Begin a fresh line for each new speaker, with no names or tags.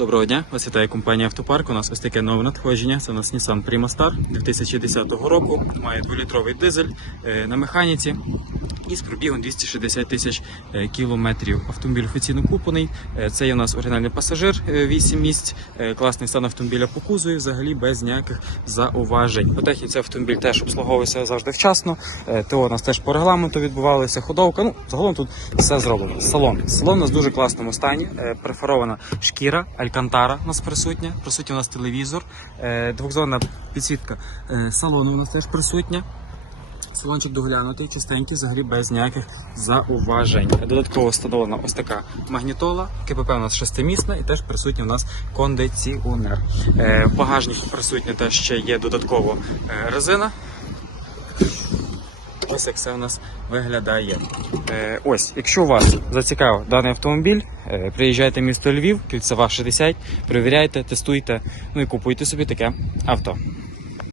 Доброго дня, вас вітає компанія Автопарк. У нас ось таке нове надходження. Це у нас Nissan Prima Star 2010 року. Має 2-літровий дизель е, на механіці і з пробігом 260 тисяч е, кілометрів. Автомобіль офіційно куплений. Е, Це є у нас оригінальний пасажир, е, 8 місць, е, класний стан автомобіля по кузові, взагалі без ніяких зауважень. По техніці автомобіль теж обслуговується завжди вчасно. ТО у нас теж по регламенту відбувалося, ходовка. Ну, загалом тут все зроблено. Салон. Салон у нас в дуже класному стані. Е, шкіра, алькантара у нас присутня. Присутній у нас телевізор, двохзонна підсвітка салону у нас теж присутня. Салончик доглянутий, чистенький, взагалі без ніяких зауважень. Додатково встановлена ось така магнітола, КПП у нас шестимісна і теж присутній у нас кондиціонер. Е, В багажнику присутня теж ще є додатково е, резина. Ось як це у нас виглядає. Е, ось, якщо вас зацікавив даний автомобіль, е, приїжджайте в місто Львів, кільцева 60, перевіряйте, тестуйте, ну і купуйте собі таке авто.